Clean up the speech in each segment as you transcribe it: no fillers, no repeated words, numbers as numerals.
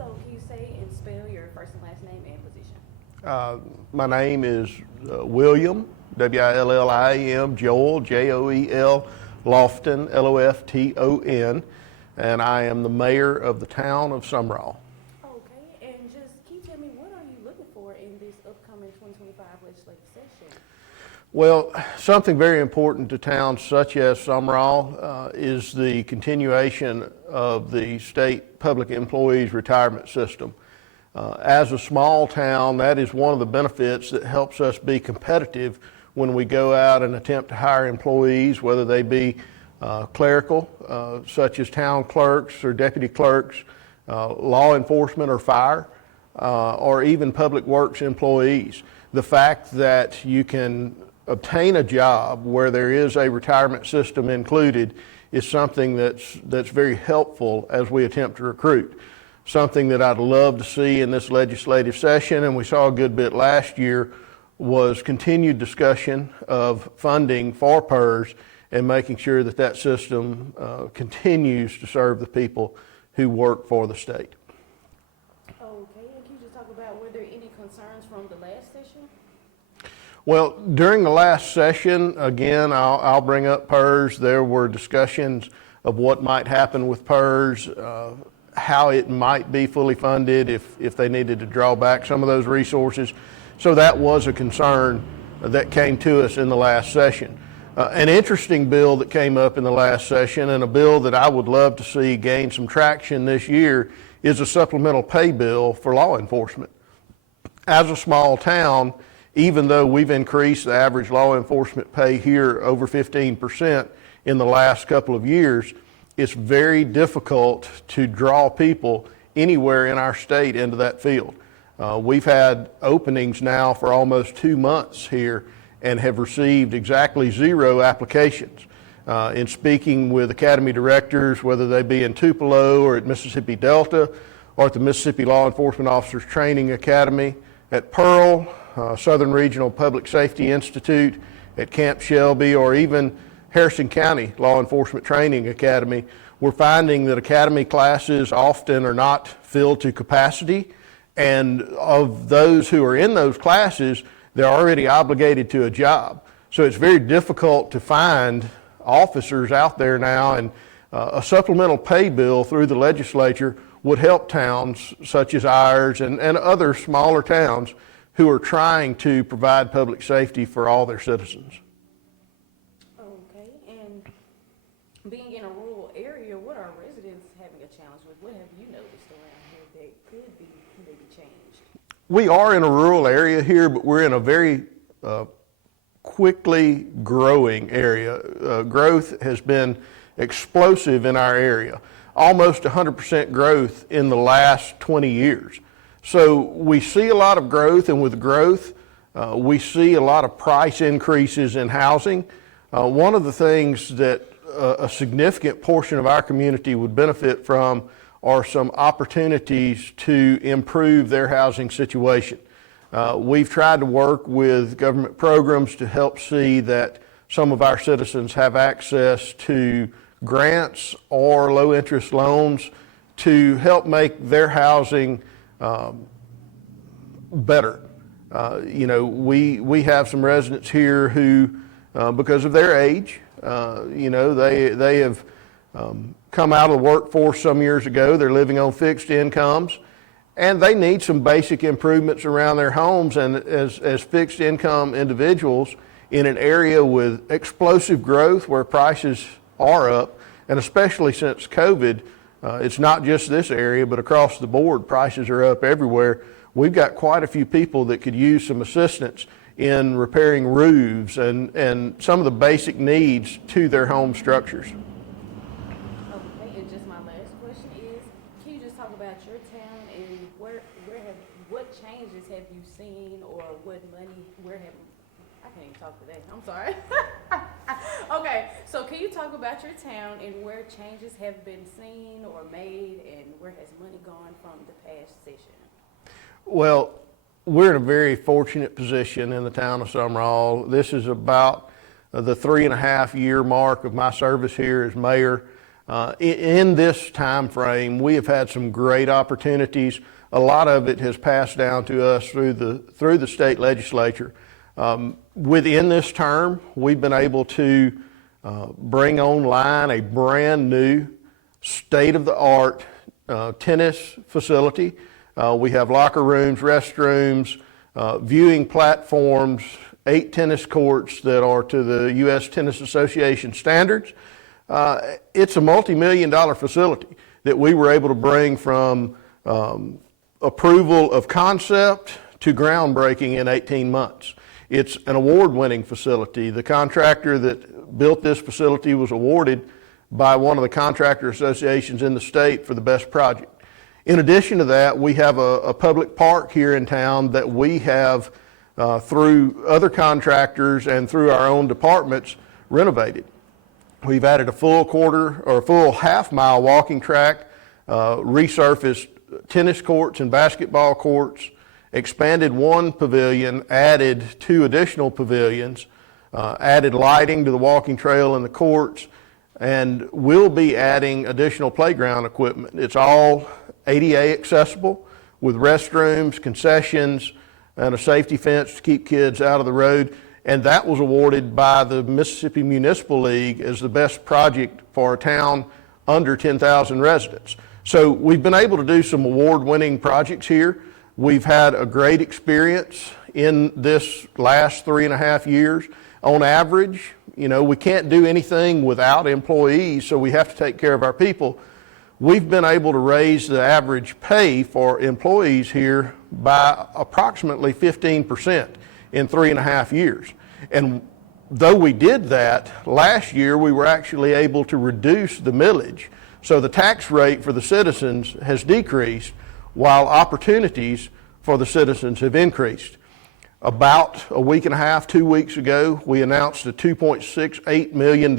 So can you say and spell your first and last name and position? My name is William, William, Joel, Joel, Lofton, Lofton, and I am the mayor of the town of Sumrall. Okay, and just can you tell me what are you looking for in this upcoming 2025 legislative session? Well, something very important to towns such as Sumrall is the continuation of the state public employees retirement system. As a small town, that is one of the benefits that helps us be competitive when we go out and attempt to hire employees, whether they be clerical, such as town clerks or deputy clerks, law enforcement or fire, or even public works employees. The fact that you can obtain a job where there is a retirement system included is something that's very helpful as we attempt to recruit. Something that I'd love to see in this legislative session, and we saw a good bit last year, was continued discussion of funding for PERS and making sure that that system continues to serve the people who work for the state. Okay, and can you just talk about were there any concerns from the last session? Well, during the last session, again, I'll bring up PERS. There were discussions of what might happen with PERS, how it might be fully funded if they needed to draw back some of those resources. So that was a concern that came to us in the last session. An interesting bill that came up in the last session, and a bill that I would love to see gain some traction this year, is a supplemental pay bill for law enforcement. As a small town, even though we've increased the average law enforcement pay here over 15% in the last couple of years, it's very difficult to draw people anywhere in our state into that field. We've had openings now for almost 2 months here and have received exactly 0 applications. In speaking with academy directors, whether they be in Tupelo or at Mississippi Delta or at the Mississippi Law Enforcement Officers Training Academy, at Pearl, Southern Regional Public Safety Institute, at Camp Shelby, or even Harrison County Law Enforcement Training Academy, we're finding that academy classes often are not filled to capacity, and of those who are in those classes, they're already obligated to a job. So it's very difficult to find officers out there now, and a supplemental pay bill through the legislature would help towns such as ours and other smaller towns who are trying to provide public safety for all their citizens. Okay, and being in a rural area, what are residents having a challenge with? What have you noticed around here that could be maybe changed? We are in a rural area here, but we're in a very quickly growing area. Growth has been explosive in our area, almost 100% growth in the last 20 years. So we see a lot of growth, and with growth, we see a lot of price increases in housing. One of the things that a significant portion of our community would benefit from are some opportunities to improve their housing situation. We've tried to work with government programs to help see that some of our citizens have access to grants or low interest loans to help make their housing better. We have some residents here who, because of their age, they have come out of the workforce some years ago. They're living on fixed incomes, and they need some basic improvements around their homes. And as fixed income individuals in an area with explosive growth where prices are up, and especially since COVID, it's not just this area, but across the board, prices are up everywhere. We've got quite a few people that could use some assistance in repairing roofs and some of the basic needs to their home structures. Okay, and just my last question is, can you just talk about your town and what changes have you seen, or I can't even talk today, I'm sorry. Okay, so can you talk about your town and where changes have been seen or made, and where has money gone from the past session? Well, we're in a very fortunate position in the town of Sumrall. This is about the 3.5 year mark of my service here as mayor. In this time frame, we have had some great opportunities. A lot of it has passed down to us through the state legislature. Within this term, we've been able to bring online a brand new state-of-the-art tennis facility. We have locker rooms, restrooms, viewing platforms, 8 tennis courts that are to the U.S. Tennis Association standards. It's a multi-million-dollar facility that we were able to bring from approval of concept to groundbreaking in 18 months. It's an award-winning facility. The contractor that built this facility was awarded by one of the contractor associations in the state for the best project. In addition to that, we have a public park here in town that we have, through other contractors and through our own departments, renovated. We've added a full half-mile walking track, resurfaced tennis courts and basketball courts, expanded one pavilion, added 2 additional pavilions, added lighting to the walking trail and the courts, and we'll be adding additional playground equipment. It's all ADA accessible with restrooms, concessions, and a safety fence to keep kids out of the road. And that was awarded by the Mississippi Municipal League as the best project for a town under 10,000 residents. So we've been able to do some award-winning projects here. We've had a great experience in this last 3.5 years. On average, we can't do anything without employees, so we have to take care of our people. We've been able to raise the average pay for employees here by approximately 15% in 3.5 years. And though we did that, last year we were actually able to reduce the millage. So the tax rate for the citizens has decreased while opportunities for the citizens have increased. About a week and a half, 2 weeks ago, we announced a $2.68 million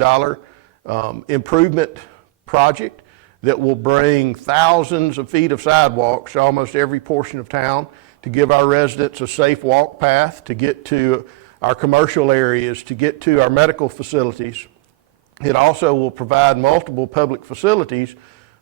improvement project that will bring thousands of feet of sidewalks to almost every portion of town to give our residents a safe walk path, to get to our commercial areas, to get to our medical facilities. It also will provide multiple public facilities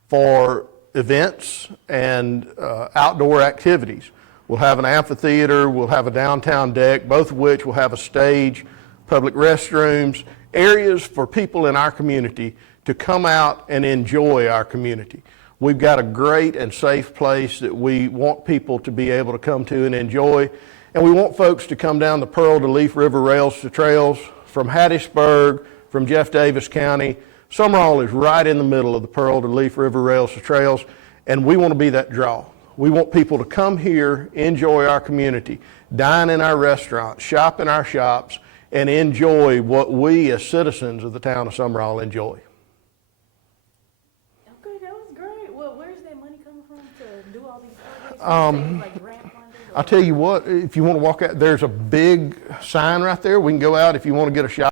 for events and outdoor activities. We'll have an amphitheater, we'll have a downtown deck, both of which will have a stage, public restrooms, areas for people in our community to come out and enjoy our community. We've got a great and safe place that we want people to be able to come to and enjoy. And we want folks to come down the Pearl to Leaf River Rails to Trails from Hattiesburg, from Jeff Davis County. Sumrall is right in the middle of the Pearl to Leaf River Rails to Trails, and we want to be that draw. We want people to come here, enjoy our community, dine in our restaurants, shop in our shops, and enjoy what we as citizens of the town of Sumrall enjoy. Okay, that was great. Well, where's that money coming from to do all these projects? Like grant funding? I'll tell you what, if you want to walk out, there's a big sign right there. We can go out if you want to get a shot.